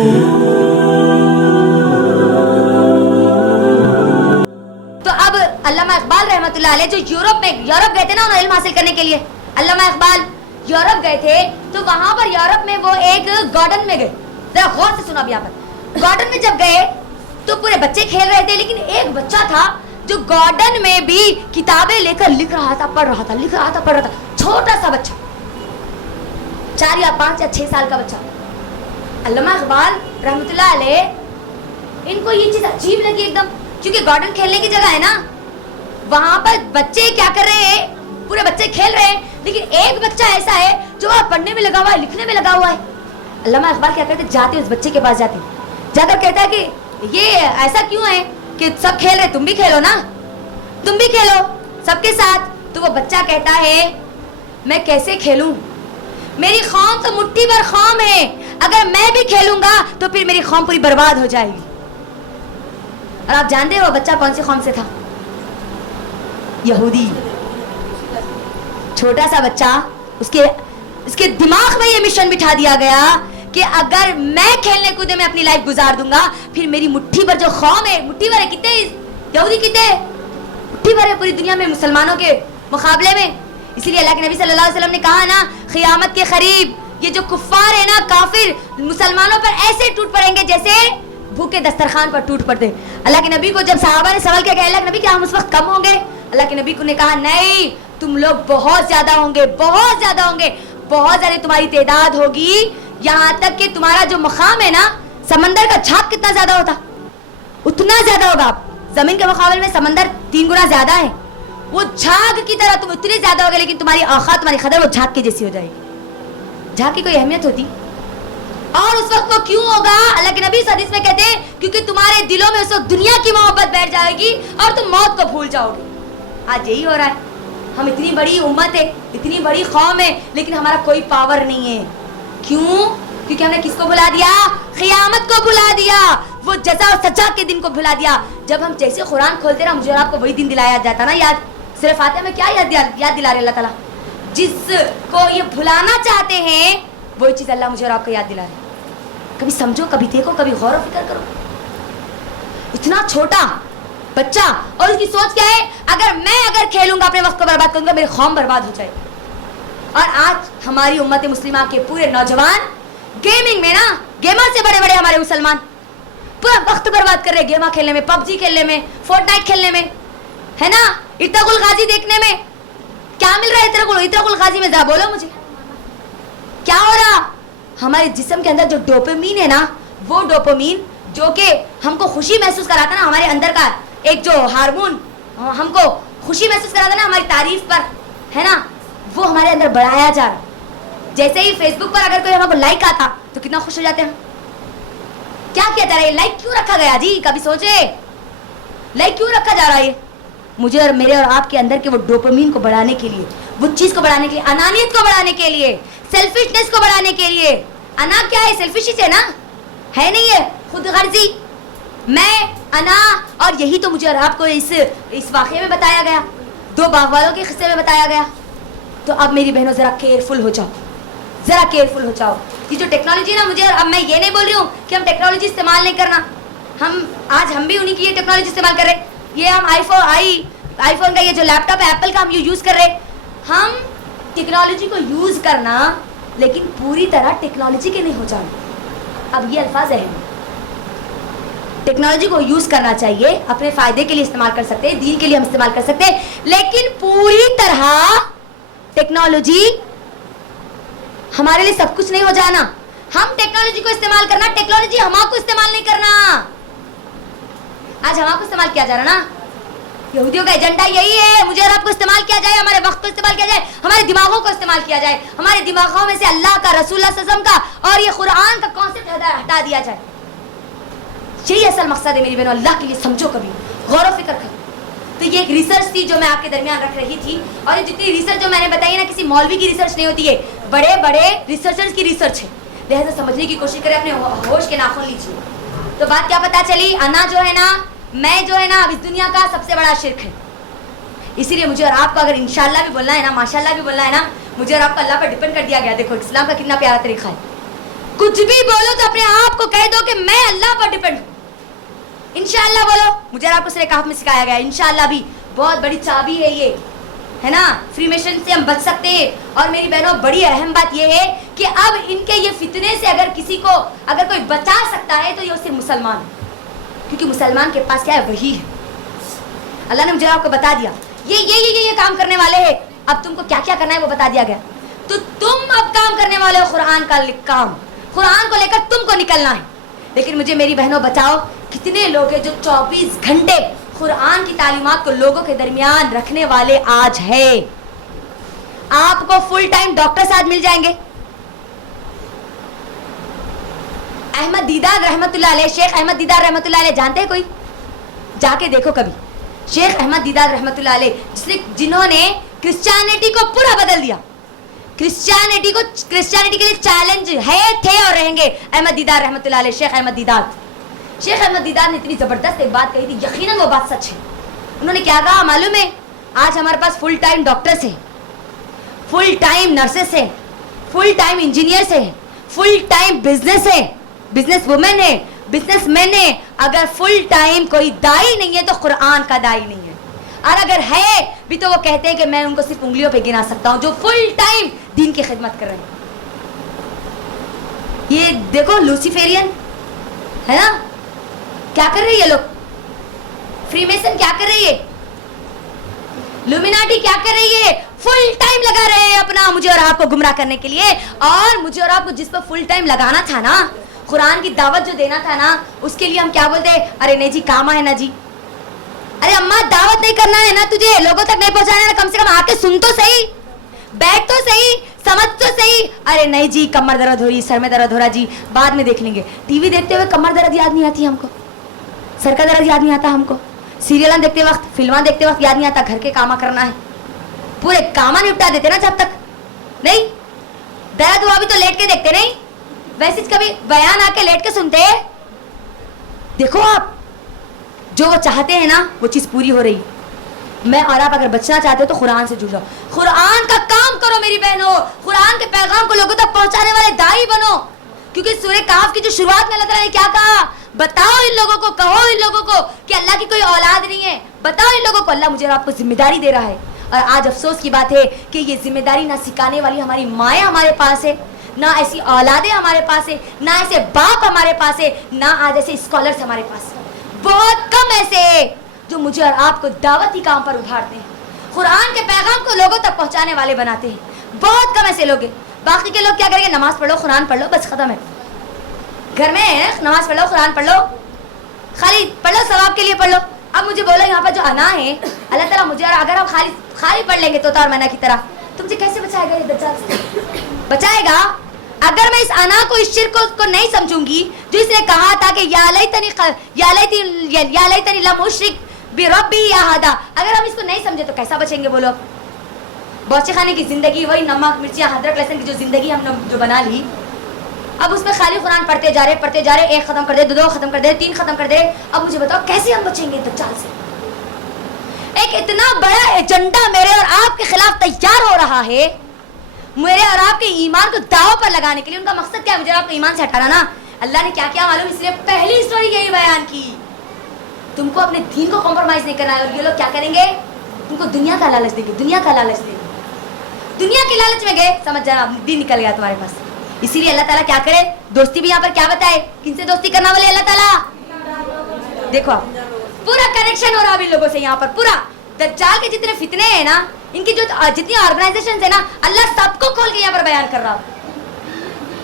تو اب علامہ اقبال رحمۃ اللہ علیہ جو یورپ گئے تھے نا انہیں علم حاصل کرنے کے لیے، علامہ اقبال یورپ گئے تھے تو وہاں پر یورپ میں وہ ایک گارڈن میں گئے. ذرا غور سے سنا. اب یہاں پر گارڈن میں جب گئے تو پورے بچے کھیل رہے تھے، لیکن ایک بچہ تھا جو گارڈن میں بھی کتابیں لے کر لکھ رہا تھا، پڑھ رہا تھا. چھوٹا سا بچہ، 4 یا 5 یا 6 سال کا بچہ. علامہ اقبال رحمۃ اللہ علیہ ان کو یہ چیز عجیب لگی ایک دم، کیونکہ گارڈن کھیلنے کی جگہ ہے نا، وہاں پر بچے کیا کر رہے ہیں، پورے بچے کھیل رہے ہیں، لیکن ایک بچہ ایسا ہے جو وہاں پڑھنے میں لگا ہوا ہے، لکھنے میں لگا ہوا ہے. علامہ اقبال کیا کرتے، جاتے اس بچے کے پاس جاتے، جا کر کہتا ہے کہ یہ ایسا کیوں ہے کہ سب کھیل رہے، تم بھی کھیلو نا، تم بھی کھیلو سب کے ساتھ. تو وہ بچہ کہتا ہے میں کیسے کھیلوں، میری قوم تو مٹھی بھر قوم ہے، اگر میں بھی کھیلوں گا تو پھر میری قوم پوری برباد ہو جائے گی. اور آپ جانتے ہو وہ بچہ کون سی قوم سے تھا؟ یہودی. چھوٹا سا بچہ، اس کے دماغ میں یہ مشن بٹھا دیا گیا کہ اگر میں کھیلنے کودے میں اپنی لائف گزار دوں گا، پھر میری مٹھی بھر جو قوم ہے، مٹھی بھر ہے، کتنے یہودی کتنے مٹھی بھر ہے پوری دنیا میں مسلمانوں کے مقابلے میں. اسی لیے اللہ کے نبی صلی اللہ علیہ وسلم نے کہا نا، قیامت کے قریب یہ جو کفار ہے نا، کافر مسلمانوں پر ایسے ٹوٹ پڑیں گے جیسے بھوکے دسترخوان پر ٹوٹ پڑتے. اللہ کے نبی کو جب صحابہ نے سوال کیا کہ اللہ کے نبی کیا ہم اس وقت کم ہوں گے؟ اللہ کے نبی کو نے کہا نہیں، تم لوگ بہت زیادہ ہوں گے، بہت زیادہ ہوں گے، بہت زیادہ تمہاری تعداد ہوگی، یہاں تک کہ تمہارا جو مقام ہے نا، سمندر کا جھاگ کتنا زیادہ ہوتا اتنا زیادہ ہوگا. زمین کے مقابلے میں سمندر 3 گنا زیادہ ہے، وہ جھاگ کی طرح تم اتنے زیادہ ہوگے، لیکن تمہاری اوقات، تمہاری قدر وہ جھاگ کے جیسی ہو جائے گی. جھاگ کی کوئی اہمیت ہوتی؟ اور اس وقت وہ کیوں ہوگا؟ اللہ کے نبی اس حدیث میں کہتے ہیں کیونکہ تمہارے دلوں میں اس وقت دنیا کی محبت بیٹھ جائے گی اور تم موت کو بھول جاؤ گے. آج یہی ہو رہا ہے. ہم اتنی بڑی امت ہے، اتنی بڑی قوم ہے، لیکن ہمارا کوئی پاور نہیں ہے. کیوں؟ کیونکہ ہم نے کس کو بھلا دیا؟ قیامت کو بھلا دیا، وہ جزا اور سزا کے دن کو بھلا دیا. جب ہم جیسے قرآن کھولتے نا، مجھے اور آپ کو وہی دن دلایا جاتا نا یاد. صرف فاتحہ میں کیا یاد دلا رہے اللہ تعالیٰ؟ جس کو یہ بھلانا چاہتے ہیں وہی چیز اللہ مجھے اور آپ کو یاد دلا رہے. کبھی سمجھو، کبھی دیکھو، کبھی غور و فکر کرو. اتنا چھوٹا بچہ اور اس کی سوچ کیا ہے، اگر کھیلوں گا، اپنے وقت کو برباد کروں گا، میری قوم برباد ہو جائے گی. اور آج ہماری امت مسلمہ کے پورے نوجوان گیمنگ میں نا، گیمر سے بڑے بڑے ہمارے مسلمان پورا وقت برباد کر رہے گیما کھیلنے میں، پب جی کھیلنے میں، فورٹ نائٹ کھیلنے میں، ہے نا، ارطغرل الغازی دیکھنے میں. کیا مل رہا ہے ارطغرل الغازی میں؟ ذرا بولو مجھے کیا ہو رہا؟ ہمارے جسم کے اندر جو ڈوپامین ہے نا، وہ ڈوپامین جو کہ ہم کو خوشی محسوس کراتا نا، ہمارے اندر کا ایک جو ہارمون ہم کو خوشی محسوس کراتا نا ہماری تعریف پر، ہے نا، وہ ہمارے اندر بڑھایا جا رہا. جیسے ہی فیس بک پر اگر کوئی ہم کو لائک آتا تو کتنا خوش ہو جاتے ہیں. کیا کیا جا رہا ہے؟ لائک کیوں رکھا گیا جی؟ کبھی سوچے لائک کیوں رکھا جا رہا ہے؟ مجھے اور میرے اور آپ کے اندر کے وہ ڈوپامین کو بڑھانے کے لیے، وہ چیز کو بڑھانے کے لیے، انانیت کو بڑھانے کے لیے، سیلفشنس کو بڑھانے کے لیے. انا کیا ہے؟ سیلفش ہے نا، ہے نہیں ہے خود غرضی، میں انا. اور یہی تو مجھے اور آپ کو اس واقعے میں بتایا گیا، 2 باغ والوں کے قصے میں بتایا گیا. تو اب میری بہنوں ذرا کیئرفل ہو جاؤ، ذرا کیئرفل ہو جاؤ. یہ جو ٹیکنالوجی نا، مجھے اب میں یہ نہیں بول رہی ہوں کہ ہم ٹیکنالوجی استعمال نہیں کرنا، آج ہم بھی انہی کی یہ ٹیکنالوجی استعمال کر رہے. یہ ہم آئی فون کا یہ جو لیپ ٹاپ ہے ایپل کا، ہم یہ یوز کر رہے. ہم ٹیکنالوجی کو یوز کرنا، لیکن پوری طرح ٹیکنالوجی کے نہیں ہو جانا. اب یہ الفاظ ہیں، ٹیکنالوجی کو یوز کرنا چاہیے، اپنے فائدے کے لیے استعمال کر سکتے ہیں، دین کے لیے ہم استعمال کر سکتے ہیں، لیکن پوری طرح ٹیکنالوجی ہمارے لیے سب کچھ نہیں ہو جانا. ہم ٹیکنالوجی کو استعمال کرنا، ٹیکنالوجی ہما کو استعمال نہیں کرنا. آج ہما کو استعمال کیا جا رہا نا، یہودیوں کا ایجنڈا یہی ہے، مجھے اور آپ کو استعمال کیا جائے، ہمارے وقت کو استعمال کیا جائے، ہمارے دماغوں کو استعمال کیا جائے، ہمارے دماغوں میں سے اللہ کا، رسول اللہ صلی اللہ علیہ وسلم کا اور یہ قرآن کا کانسیپٹ ہٹا دیا جائے. یہی اصل مقصد ہے میری بہنوں. اللہ کے لیے سمجھو، کبھی غور و فکر کرو. تو یہ ایک ریسرچ تھی جو میں آپ کے درمیان رکھ رہی تھی، اور یہ جتنی ریسرچ جو میں نے بتائی نا، کسی مولوی کی ریسرچ نہیں ہوتی ہے، بڑے بڑے ریسرچرز کی ریسرچ ہے. لہذا سمجھنے کی کوشش کریں، اپنے ہوش کے ناخن لیجیے. تو بات کیا پتہ چلی؟ انا جو ہے نا، میں جو ہے نا، اب اس دنیا کا سب سے بڑا شرک ہے. اسی لیے مجھے اور آپ کو اگر انشاءاللہ بھی بولنا ہے نا، ماشاءاللہ بھی بولنا ہے نا، مجھے اور آپ کو اللہ پر ڈپینڈ کر دیا گیا. دیکھو اسلام کا کتنا پیارا طریقہ ہے. کچھ بھی بولو تو اپنے آپ کو کہہ دو کہ میں اللہ پر ڈیپینڈ ہوں. انشاءاللہ بولو. مجھے آپ کو سورہ کہف میں سکھایا گیا ہے انشاءاللہ بھی بہت بڑی چابی ہے یہ, ہے نا. فری میشن سے ہم بچ سکتے ہیں. اور میری بہنوں بڑی اہم بات یہ ہے کہ اب ان کے یہ فتنے سے اگر کسی کو اگر کوئی بچا سکتا ہے تو یہ صرف مسلمان ہے, کیونکہ مسلمان کے پاس کیا ہے, وحی ہے. اللہ نے مجھے آپ کو بتا دیا یہ کام کرنے والے ہیں, اب تم کو کیا کیا کرنا ہے وہ بتا دیا گیا. تو تم اب کام کرنے والے ہو قرآن کا کام, قرآن کو لے کر تم کو نکلنا ہے. لیکن مجھے میری بہنوں بتاؤ کتنے لوگ ہیں جو 24 گھنٹے قرآن کی تعلیمات کو لوگوں کے درمیان رکھنے والے آج ہے. آپ کو فل ٹائم ڈاکٹرز آج مل جائیں گے. احمد دیدار رحمت اللہ علیہ, شیخ احمد دیدار رحمت اللہ علیہ جانتے ہیں کوئی؟ جا کے دیکھو کبھی. شیخ احمد دیدار رحمت اللہ علیہ جنہوں نے کرسچینٹی کو پورا بدل دیا. کرسچینٹی کے لیے چیلنج ہے, تھے اور رہیں گے احمد دیدار رحمت اللہ علیہ. شیخ احمد دیدار, شیخ احمد دیدار نے اتنی زبردست ایک بات کہی تھی, یقیناً وہ بات سچ ہے. انہوں نے کیا کہا معلوم ہے؟ آج ہمارے پاس فل ٹائم ڈاکٹرز ہیں, فل ٹائم نرسز ہیں, فل ٹائم انجینئرز ہیں, فل ٹائم بزنس وومن ہے, بزنس مین ہے. اگر فل ٹائم کوئی دائی نہیں ہے تو قرآن کا دائی نہیں ہے. اور اگر ہے بھی تو وہ کہتے ہیں کہ میں ان کو صرف انگلیوں پہ گنا سکتا ہوں جو فل ٹائم دین کی خدمت کر رہے ہیں. یہ دیکھو لوسیفیرین ہے نا, کیا کر رہی ہے لوگ, فری میسن کیا کر رہی ہے, لومیناٹی کیا کر رہی ہے, فل ٹائم لگا رہے ہیں اپنا مجھے اور آپ کو گمراہ کرنے کے لیے. اور مجھے اور آپ کو جس پر فل ٹائم لگانا تھا نا, قرآن کی دعوت جو دینا تھا نا, اس کے لیے ہم کیا بولتے ہیں, ارے نہیں جی کام ہے نا جی, ارے اماں دعوت نہیں کرنا ہے نا تجھے, لوگوں تک نہیں پہنچانا ہے نا, کم سے کم آ کے سن تو صحیح, بیٹھ تو صحیح, سمجھ تو صحیح. ارے نہیں جی کمر درد ہو رہی, سر میں درد ہو رہا جی, بعد میں دیکھ لیں گے. ٹی وی دیکھتے ہوئے کمر درد یاد نہیں آتی ہم کو, سر کا درد یاد نہیں آتا ہم کو, سیریلاں دیکھتے وقت, فلماں دیکھتے وقت یاد نہیں آتا گھر کے کاما کرنا ہے. پورے کاما نپٹا دیتے نا جب تک نہیں درد ہوا بھی تو لیٹ کے دیکھتے نہیں, ویسے کبھی بیان آ کے لیٹ کے سنتے. دیکھو آپ جو وہ چاہتے ہیں نا وہ چیز پوری ہو رہی. میں اور آپ اگر بچنا چاہتے ہو تو قرآن سے جڑ جاؤ, قرآن کا کام کرو میری بہنوں, قرآن کے پیغام کو لوگوں تک پہنچانے والے داعی بنو. کیونکہ سورہ کہف کی جو شروعات میں اللہ تعالیٰ نے کیا کہا, بتاؤ ان لوگوں کو, کہو ان لوگوں کو کہ اللہ کی کوئی اولاد نہیں ہے. بتاؤ ان لوگوں کو اللہ مجھے اور آپ کو ذمہ داری دے رہا ہے. اور آج افسوس کی بات ہے کہ یہ ذمہ داری نہ سکھانے والی ہماری مائیں ہمارے پاس ہے, نہ ایسی اولادیں ہمارے پاس ہے, نہ ایسے باپ ہمارے پاس ہے, نہ آج ایسے اسکالرس ہمارے پاس ہے. بہت کم ایسے ہیں جو مجھے اور آپ کو دعوتی کام پر ابھارتے ہیں, قرآن کے پیغام کو لوگوں تک پہنچانے والے بناتے ہیں. بہت کم ایسے لوگ ہیں. باقی کے لوگ کیا کریں گے, نماز پڑھ لو, قرآن پڑھ لو, بس ختم ہے. گھر میں نماز پڑھ لو, قرآن پڑھ لو, خالی پڑھ لو, ثواب کے لیے پڑھ لو. اب مجھے بولو یہاں پر جو انا ہے, اللہ تعالیٰ مجھے اور اگر ہم خالی پڑھ لیں گے طوطا اور مینا کی طرح, تو مجھے کیسے بچائے گا یہ دجال سے؟ بچائے گا اگر میں اس انا کو, اس شرک کو نہیں سمجھوں گی جو اس نے کہا تھا کہ یا لیتنی لم اشرک بربی احدا. اگر ہم اس کو نہیں سمجھے تو کیسا بچیں گے بولو؟ باورچی خانے کی زندگی, وہی نمک مرچیاں ادرک لہسن کی جو زندگی ہم نے جو بنا لی, اب اس میں خالی قرآن پڑھتے جا رہے, ایک ختم کر دے, دو ختم کر دے, تین ختم کر دے. اب مجھے بتاؤ کیسے ہم بچیں گے دجال سے؟ ایک اتنا بڑا ایجنڈا میرے اور آپ کے خلاف تیار ہو رہا ہے, میرے اور آپ کے ایمان کو داؤ پر لگانے کے لیے. ان کا مقصد کیا ہے, مجھے آپ کو ایمان سے ہٹانا نا. اللہ نے کیا کیا معلوم, اس لیے پہلی سٹوری یہی بیان کی, تم کو اپنے دین کو کمپرومائز نہیں کرنا ہے. اور یہ لوگ کیا کریں گے, تم کو دنیا کا لالچ دیں گے, دنیا کا لالچ دیں گے. دنیا کے لالچ میں گئے, سمجھ جانا دین نکل گیا تمہارے پاس. اسی لیے اللہ تعالیٰ کیا کرے, دوستی بھی یہاں پر کیا بتائے, کن سے دوستی کرنا والے اللہ تعالیٰ. دیکھو پورا کنیکشن ہو رہا ابھی لوگوں سے یہاں پر. پورا دجال کے جتنے فتنے ہیں نا, ان کی جو جتنی آرگنائزیشنز ہیں نا, اللہ سب کو کھول کے یہاں پر بیان کر رہا ہوں.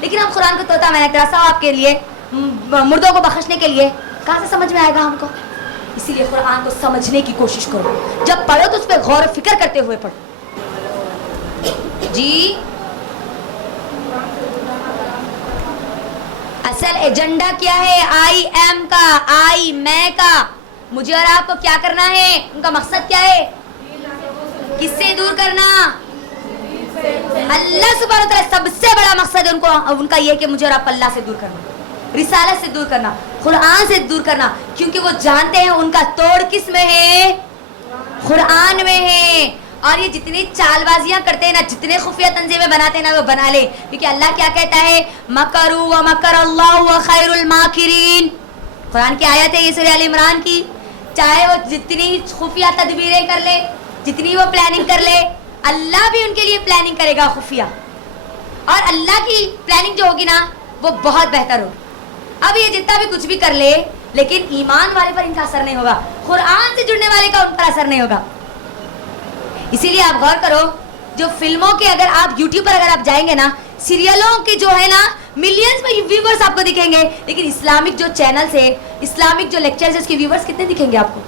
لیکن ہم قرآن کو طوطا مینا کی طرح ثواب کے لیے, مردوں کو بخشنے کے لیے, کہاں سے سمجھ میں آئے گا ہم کو؟ اسی لیے قرآن کو سمجھنے کی کوشش کرو, جب پڑھو تو اس پہ غور و فکر کرتے ہوئے پڑھو. جی اصل ایجنڈا کیا ہے, آئی ایم کا, آئی میں کا. مجھے اور آپ کو کیا کرنا ہے, ان کا مقصد کیا ہے, کس سے دور کرنا؟ اللہ سبحانہ و تعالیٰ. سب سے بڑا مقصد ہے ان کا یہ کہ مجھے اور آپ اللہ سے دور کرنا, رسالت سے دور کرنا, قرآن سے دور کرنا. کیونکہ وہ جانتے ہیں ان کا توڑ کس میں ہے, قرآن میں ہے. اور یہ جتنی چال بازیاں کرتے ہیں نا, جتنے خفیہ تنظیمیں بناتے ہیں نا, وہ بنا لے, کیونکہ اللہ کیا کہتا ہے, مکروا ومکر اللہ وخیر الماکرین. قرآن کی آیت ہے یہ سورہ ال عمران کی. چاہے وہ جتنی خفیہ تدبیریں کر لے, جتنی وہ پلاننگ کر لے, اللہ بھی ان کے لیے پلاننگ کرے گا خفیہ, اور اللہ کی پلاننگ جو ہوگی نا وہ بہت بہتر ہوگی. اب یہ جتنا بھی کچھ بھی کر لے, لیکن ایمان والے پر ان کا اثر نہیں ہوگا, قرآن سے جڑنے والے کا ان پر اثر نہیں ہوگا. اسی لیے آپ غور کرو, جو فلموں کے اگر آپ یوٹیوب پر اگر آپ جائیں گے نا, سیریلوں کے جو ہے نا ملینز میں ویورز آپ کو دکھیں گے, لیکن اسلامک جو چینلز ہے, اسلامک جو لیکچرز ہے, اس کے ویورز کتنے دکھیں گے آپ کو؟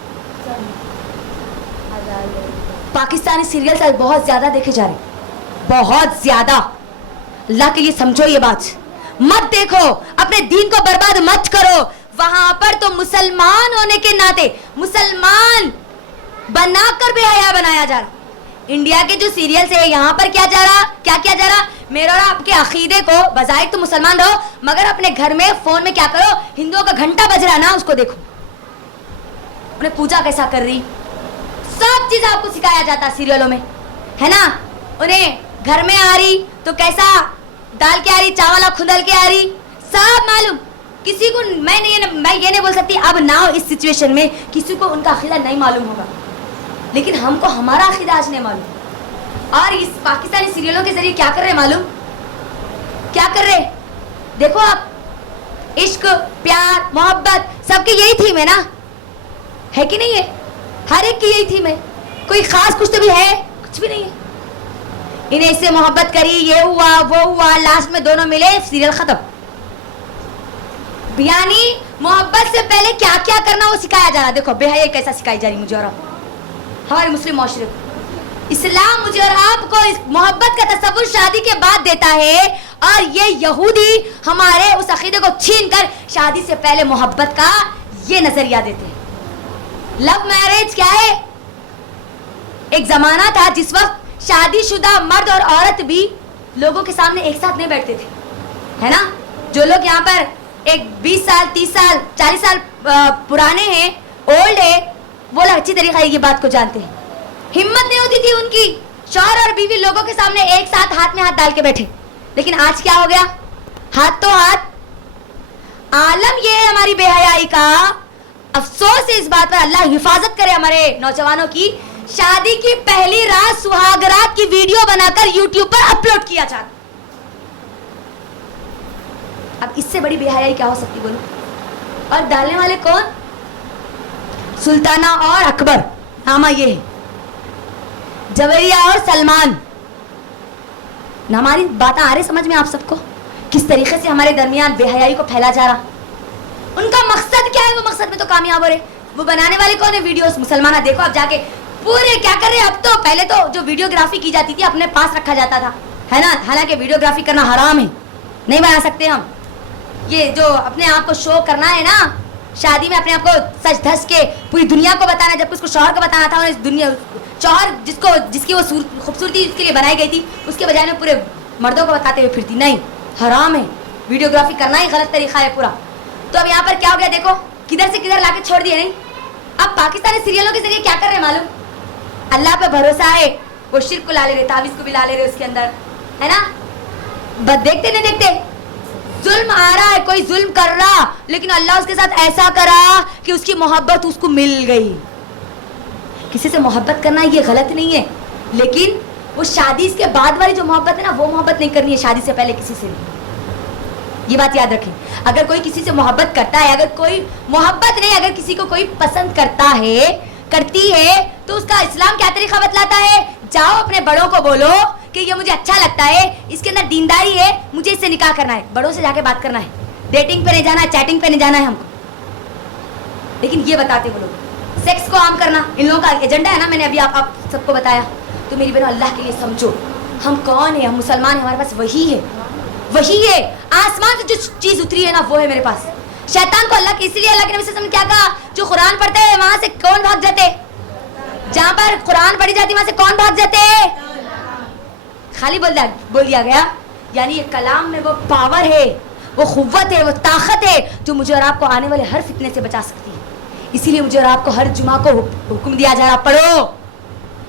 پاکستانی سیریلز آج بہت زیادہ دیکھے جا رہے ہیں, بہت زیادہ. اللہ کے لیے سمجھو یہ بات, مت دیکھو, اپنے دین کو برباد مت کرو. وہاں پر تو مسلمان ہونے کے ناطے مسلمان بنا کر بے حیا بنایا جا رہا. انڈیا کے جو سیریلز ہے یہاں پر کیا جا رہا, کیا کیا جا رہا, میرے اور آپ کے عقیدے کو, بظاہر تو مسلمان رہو مگر اپنے گھر میں فون میں کیا کرو, ہندوؤں کا گھنٹہ بج رہا نا, اس کو دیکھو, انہیں پوجا کیسا کر رہی, سب چیز آپ کو سکھایا جاتا سیریلوں میں, ہے نا. انہیں گھر میں آ رہی تو کیسا ڈال کے آ رہی, چاول کھدل کے آ رہی, سب معلوم. کسی کو میں یہ نہیں بول سکتی اب نہ اس سچویشن میں کسی کو ان کا عقیدہ نہیں معلوم ہوگا, لیکن ہم کو ہمارا عقیدہ آج نہیں معلوم. اور اس پاکستانی سیریلوں کے ذریعے کیا کر رہے معلوم, کیا کر رہے, دیکھو آپ, عشق, پیار, محبت سب کی یہی تھیم ہے نا, ہے کہ نہیں ہے؟ ہر ایک کی یہی تھیم ہے, کوئی خاص کچھ تو بھی ہے, کچھ بھی نہیں ہے. انہیں اس سے محبت کری, یہ ہوا وہ ہوا, لاسٹ میں دونوں ملے, سیریل ختم. یعنی محبت سے پہلے کیا کیا کرنا وہ سکھایا جا رہا. دیکھو بے حیائی کیسا سکھائی جا رہی مجھے اور آپ, ہمارے مسلم معاشرے کو. اسلام مجھے اور آپ کو اس محبت کا تصور شادی کے بعد دیتا ہے, اور یہ یہودی ہمارے اس عقیدے کو چھین کر شادی سے پہلے محبت کا یہ نظریہ دیتے ہیں. لو میرج کیا ہے؟ ایک زمانہ تھا جس وقت شادی شدہ مرد اور عورت بھی لوگوں کے سامنے ایک ساتھ نہیں بیٹھتے تھے, ہے نا. جو لوگ یہاں پر ایک 20 سال 30 سال 40 سال پرانے ہیں, اولڈ ہے, وہ لوگ اچھی طریقے یہ بات کو جانتے ہیں. ہمت نہیں ہوتی تھی ان کی شوہر اور بیوی لوگوں کے سامنے ایک ساتھ ہاتھ میں ہاتھ ڈال کے بیٹھے, لیکن آج کیا ہو گیا, ہاتھ تو ہاتھ. عالم یہ ہے ہماری بے حیائی کا. افسوس ہے اس بات پر, اللہ حفاظت کرے ہمارے نوجوانوں کی. شادی کی پہلی رات سہاگرات کی ویڈیو بنا کر یوٹیوب پر اپلوڈ کیا جاتا. اب اس سے بڑی بے حیائی کیا ہو سکتی بولو. اور ڈالنے والے کون, سلطانہ اور اکبر, نامہ یہ ہے, جویریہ اور سلمان. ہماری باتیں آ رہی سمجھ میں آپ سب کو, کس طریقے سے ہمارے درمیان بے حیائی کو پھیلا جا رہا. ان کا مقصد کیا ہے, وہ مقصد میں تو کامیاب ہو رہے. وہ بنانے والے کون ہے ویڈیوز, مسلمانہ. دیکھو اب جا کے پورے کیا کر رہے. اب تو پہلے تو جو ویڈیوگرافی کی جاتی تھی اپنے پاس رکھا جاتا تھا, ہے نا, حالانکہ ویڈیوگرافی کرنا حرام ہے, نہیں بنا سکتے ہم. یہ جو اپنے آپ کو شو کرنا ہے نا شادی میں, اپنے آپ کو سج دھس کے پوری دنیا کو بتانا, جب اس کو شوہر کو بتانا تھا, اس دنیا شوہر جس کی وہ خوبصورتی اس کے لیے بنائی گئی تھی, اس کے بجائے میں پورے مردوں کو بتاتے ہوئے پھرتی. نہیں, حرام ہے, ویڈیوگرافی کرنا ہی غلط طریقہ ہے پورا. تو اب یہاں پر کیا ہو گیا, دیکھو کدھر سے کدھر لا کے چھوڑ دیے. نہیں, اب پاکستانی سیریلوں کے ذریعے کیا کر رہے معلوم, اللہ پہ بھروسہ ہے, وہ شرک کو لا لے رہے, تعویذ کو بھی لا لے رہے اس کے اندر, ہے نا. بس دیکھتے نہیں دیکھتے, ظلم آ رہا ہے, کوئی ظلم کر رہا, لیکن اللہ اس کے ساتھ ایسا کرا کہ اس کی محبت اس کو مل گئی. کسی سے محبت کرنا یہ غلط نہیں ہے, لیکن وہ شادی کے بعد والی جو محبت ہے نا, وہ محبت نہیں کرنی ہے شادی سے پہلے کسی سے. یہ بات یاد رکھیں. اگر کوئی کسی سے محبت کرتا ہے, اگر کوئی محبت نہیں, اگر کسی کو کوئی پسند کرتا ہے, کرتی ہے, تو اس کا اسلام کیا طریقہ بتلاتا ہے, جاؤ اپنے بڑوں کو بولو کہ یہ مجھے اچھا لگتا ہے, اس کے اندر دینداری ہے, مجھے اس سے نکاح کرنا ہے. بڑوں سے جا کے بات کرنا ہے, ڈیٹنگ پہ نہیں جانا ہے, چیٹنگ پہ نہیں جانا ہے ہم کو. لیکن یہ بتاتے وہ لوگ سیکس کو عام کرنا, ان لوگوں کا ایجنڈا ہے نا. میں نے ابھی آپ سب کو بتایا. تو میری بہنوں, اللہ کے لیے سمجھو, ہم کون ہیں, ہم مسلمان ہیں, ہمارے پاس وہی ہے, وہی ہے. آسمان سے جو چیز اتری ہے نا وہ ہے میرے پاس. شیطان کو اللہ کے, اسی لیے اللہ کے نبی صلی اللہ علیہ وسلم نے کیا کہا, جو قرآن پڑھتے ہیں وہاں سے کون بھاگ جاتے, جہاں پر قرآن پڑھی جاتی وہاں سے کون بھاگ جاتے, خالی بول دیا گیا. یعنی یہ کلام میں وہ پاور ہے, وہ قوت ہے, وہ طاقت ہے جو مجھے اور آپ کو آنے والے ہر فتنے سے بچا سکتی ہے. اسی لیے مجھے اور آپ کو ہر جمعہ کو حکم دیا جا رہا, پڑھو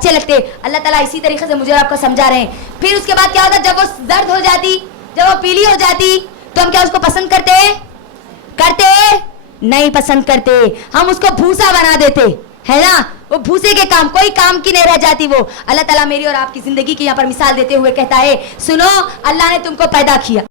اچھے لگتے. اللہ تعالیٰ اسی طریقے سے مجھے اور آپ کو سمجھا رہے ہیں. پھر اس کے بعد کیا ہوتا, جب وہ زرد ہو جاتی, جب وہ پیلی ہو جاتی, تو ہم کیا اس کو پسند کرتے نہیں پسند کرتے, ہم اس کو بھوسا بنا دیتے ہے نا. وہ بھوسے کے کام, کوئی کام کی نہیں رہ جاتی وہ. اللہ تعالیٰ میری اور آپ کی زندگی کی یہاں پر مثال دیتے ہوئے کہتا ہے, سنو اللہ نے تم کو پیدا کیا,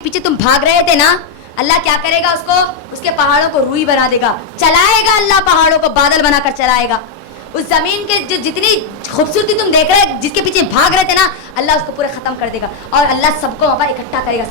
پیچھے تم بھاگ رہے تھے نا, اللہ کیا کرے گا, اس کو, اس کے پہاڑوں کو روئی بنا دے گا, چلائے گا اللہ پہاڑوں کو بادل بنا کر چلائے گا. اس زمین کے جو جتنی خوبصورتی تم دیکھ رہے, جس کے پیچھے بھاگ رہے تھے نا, اللہ اس کو پورے ختم کر دے گا, اور اللہ سب کو وہاں پر اکٹھا کرے گا,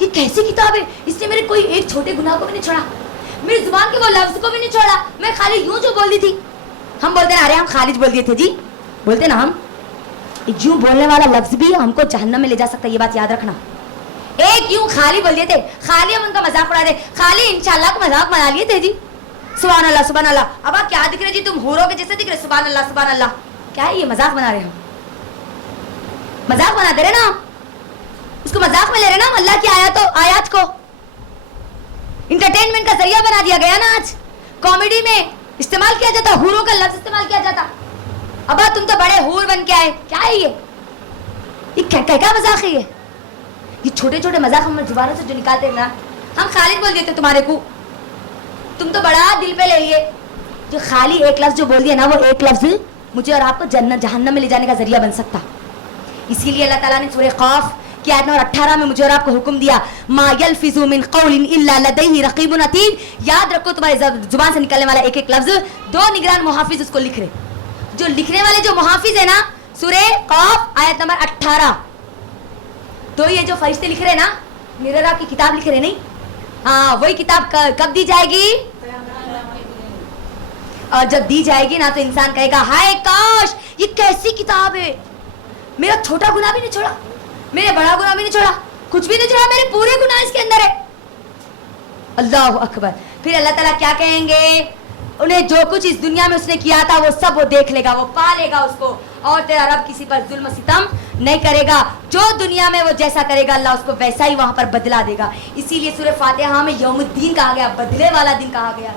یہ کیسی کتاب ہے, اس نے میرے کوئی ایک چھوٹے گناہ کو بھی نہیں چھوڑا, میری زبان کے وہ لفظ کو بھی نہیں چھوڑا, میں خالی یوں جو بول دی تھی. ہم بولتے نا, ارے ہم خالد بول دیے تھے جی, بولتے نا ہم, یوں بولنے والا لفظ بھی ہم کو جہنم میں لے جا سکتا ہے, یہ بات یاد رکھنا. ایک یوں خالی بول دیے تھے, خالی ہم ان کا مذاق اڑا دے, خالی انشاءاللہ کو مذاق بنا لیے تھے جی. سبحان اللہ سبحان اللہ. اب آپ کیا دکھ رہے جی, تم حوروں کے جیسے دکھ رہے, سبحان اللہ سبحان اللہ. کیا ہے یہ, مذاق بنا رہے ہم, مذاق بنا دے رہے نا, اس کو مذاق میں لے رہے نا ہم اللہ کی آیات کو. انٹرٹینمنٹ کا ذریعہ بنا دیا گیا نا آج. کامیڈی میں استعمال کیا جاتا, حوروں کا لفظ استعمال کیا جاتا. ابا تم تو بڑے حور بن کے آئے, کیا ہے یہ کیا مذاق ہے یہ چھوٹے چھوٹے مذاق ہم زبانوں سے جو نکالتے ہیں نا. ہم خالد بول دیتے تمہارے کو, تم تو بڑا دل پہ لے لیے. جو خالی ایک لفظ جو بول دیا نا, وہ ایک لفظ مجھے اور آپ کو جنت جہنم میں لے جانے کا ذریعہ بن سکتا. اسی لیے اللہ تعالیٰ نے سورہ قاف کی آیت نمبر 18 میں مجھے اور آپ کو حکم دیا, ما یلفظ من قول الا لدیہ رقیب عتید. یاد رکھو تمہاری زبان سے نکلنے والا ایک ایک لفظ 2 نگران محافظ اس کو لکھ رہے. جو لکھنے والے جو محافظ ہے نا, سورہ قاف آیت نمبر 18. تو یہ جو فرشتے لکھ رہے نا, میرر آپ کی کتاب لکھ رہے نہیں, ہاں وہی کتاب کب دی جائے گی, اور جب دی جائے گی نا تو انسان کہے گا ہائے کاش یہ کیسی کتاب ہے, میرا چھوٹا گناہ بھی نہیں چھوڑا, میرے بڑا گناہ بھی نہیں چھوڑا, کچھ بھی نہیں چھوڑا, میرے پورے گناہ اس کے اندر ہے. اللہ اکبر. پھر اللہ تعالیٰ کیا کہیں گے, انہیں جو کچھ اس دنیا میں اس نے کیا تھا وہ سب وہ دیکھ لے گا, وہ پا لے گا اس کو, اور تیرا رب کسی پر ظلم و ستم نہیں کرے گا. جو دنیا میں وہ جیسا کرے گا اللہ اس کو ویسا ہی وہاں پر بدلا دے گا. اسی لیے سورہ فاتحہ میں یوم الدین کہا گیا, بدلے والا دن کہا گیا.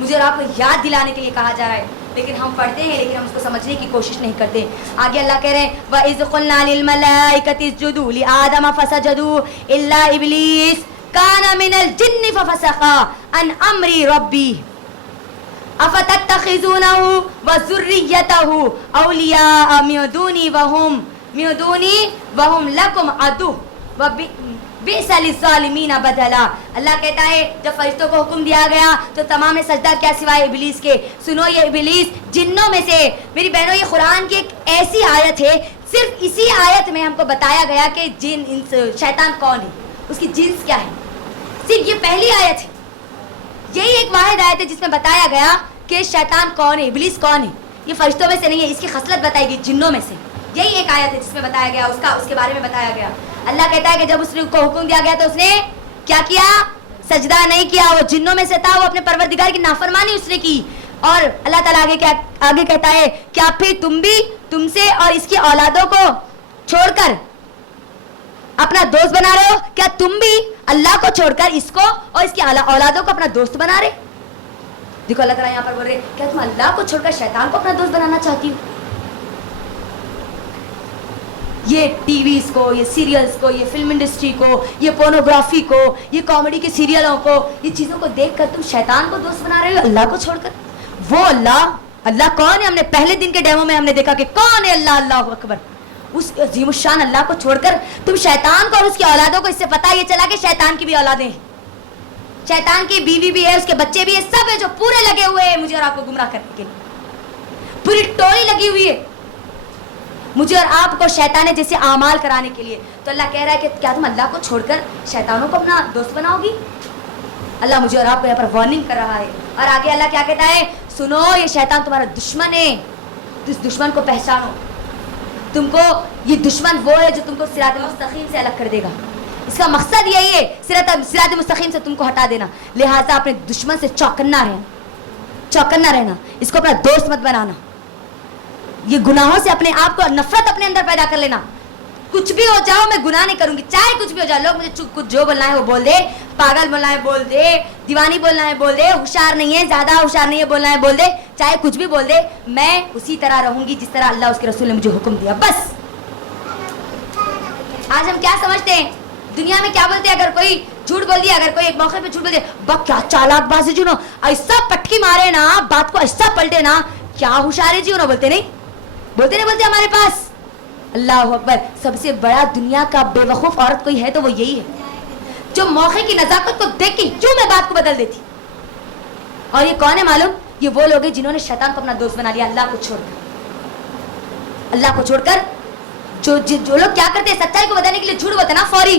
مجھے اور آپ کو یاد دلانے کے لیے کہا جا رہا ہے, لیکن ہم پڑھتے ہیں لیکن ہم اس کو سمجھنے کی کوشش نہیں کرتے. آگے اللہ کہہ رہے ہیں وَإِذْ قُلْنَا لِلْمَلَائِكَةِ اسْجُدُوا لِآدَمَ فَسَجَدُوا إِلَّا إِبْلِيسَ كَانَ مِنَ الْجِنِّ فَفَسَقَ عَنْ أَمْرِ رَبِّهِ أَفَتَتَّخِذُونَهُ وَذُرِّيَّتَهُ أَوْلِيَاءَ مِن دُونِي وَهُمْ لَكُمْ عَدُوٌّ بِئْسَ لِلظَّالِمِينَ بَدَلًا. اللہ کہتا ہے جب فرشتوں کو حکم دیا گیا تو تمام سجدہ کیا سوائے ابلیس کے. سنو یہ ابلیس جنوں میں سے, میری بہنوں یہ قرآن کی ایک ایسی آیت ہے, صرف اسی آیت میں ہم کو بتایا گیا کہ شیطان کون ہے, اس کی جنس کیا ہے. صرف یہ پہلی آیت ہے, یہی ایک واحد آیت ہے جس میں بتایا گیا کہ شیطان کون ہے, ابلیس کون ہے. یہ فرشتوں میں سے نہیں ہے, اس کی خصلت بتائی گئی جنوں میں سے. یہی ایک آیت ہے جس میں بتایا گیا, اس کے بارے میں بتایا گیا. اللہ کہتا ہے کہ جب اس کو حکم دیا گیا تو اس نے کیا کیا, سجدہ نہیں کیا. وہ جنوں میں سے تھا, وہ اپنے پروردگار کی نافرمانی اس نے کی. اور اللہ تعالیٰ آگے کہتا ہے کیا پھر تم سے اور اس کی اولادوں کو چھوڑ کر اپنا دوست بنا رہے ہو, کیا تم بھی اللہ کو چھوڑ کر اس کو اور اس کی اولادوں کو اپنا دوست بنا رہے. دیکھو اللہ تعالیٰ یہاں پر بول رہے کیا تم اللہ کو چھوڑ کر شیطان کو اپنا دوست بنانا چاہتی ہو. یہ ٹی ویز کو, یہ سیریلز کو, یہ فلم انڈسٹری کو, یہ پورنوگرافی کو, یہ کامیڈی کے سیریلوں کو, یہ چیزوں کو دیکھ کر تم شیطان کو دوست بنا رہے ہو اللہ کو چھوڑ کر. وہ اللہ کون ہے, ہم نے پہلے دن کے ڈیمو میں ہم نے دیکھا کہ کون ہے اللہ. اللہ اکبر. اس عظیم الشان اللہ کو چھوڑ کر تم شیطان کو اور اس کی اولادوں کو, اس سے پتہ یہ چلا کہ شیطان کی بھی اولادیں ہیں, شیطان کی بیوی بھی ہے, اس کے بچے بھی ہیں, سب ہے جو پورے لگے ہوئے ہیں مجھے اور آپ کو گمراہ کرنے کے لیے. پوری ٹولی لگی ہوئی ہے مجھے اور آپ کو شیطان جیسے اعمال کرانے کے لیے. تو اللہ کہہ رہا ہے کہ کیا تم اللہ کو چھوڑ کر شیطانوں کو اپنا دوست بناؤ گی. اللہ مجھے اور آپ کو یہاں پر وارننگ کر رہا ہے. اور آگے اللہ کیا کہتا ہے, سنو یہ شیطان تمہارا دشمن ہے, اس دشمن کو پہچانو. تم کو یہ دشمن وہ ہے جو تم کو صراط مستقیم سے الگ کر دے گا. اس کا مقصد یہی ہے صراط مستقیم سے تم کو ہٹا دینا. لہٰذا اپنے دشمن سے چوکنا رہنا, اس کو اپنا دوست مت بنانا. یہ گناہوں سے اپنے آپ کو نفرت اپنے اندر پیدا کر لینا. کچھ بھی ہو جاؤ میں گناہ نہیں کروں گی, چاہے کچھ بھی ہو جائے. لوگ مجھے کچھ جو بولنا ہے وہ بول دے, پاگل بولنا ہے بول دے, دیوانی بولنا ہے بول دے, ہوشیار نہیں ہے, زیادہ ہوشیار نہیں ہے بولنا ہے بول دے, چاہے کچھ بھی بول دے, میں اسی طرح رہوں گی جس طرح اللہ اس کے رسول نے مجھے حکم دیا. بس آج ہم کیا سمجھتے ہیں دنیا میں, کیا بولتے ہیں, اگر کوئی جھوٹ بول دیا, اگر کوئی ایک موقع پہ جھوٹ بول دے, بس کیا چالاک باز ہے جنہوں, ایسا پٹکی مارے نا, بات کو ایسا پلٹے نا, کیا ہوشیار ہے جی انہوں. بولتے نہیں ہمارے پاس. اللہ اکبر. سب سے بڑا دنیا کا بے وقوف عورت کوئی ہے تو وہ یہی ہے جو موقع کی نزاکت کو دیکھ کے یوں میں بات کو بدل دیتی. اور یہ کون ہے معلوم, یہ وہ لوگ ہیں جنہوں نے شیطان کو اپنا دوست بنا لیا اللہ کو چھوڑ کر. جو لوگ کیا کرتے ہیں, سچائی کو بتانے کے لیے جھوٹ بولتے نا, فوری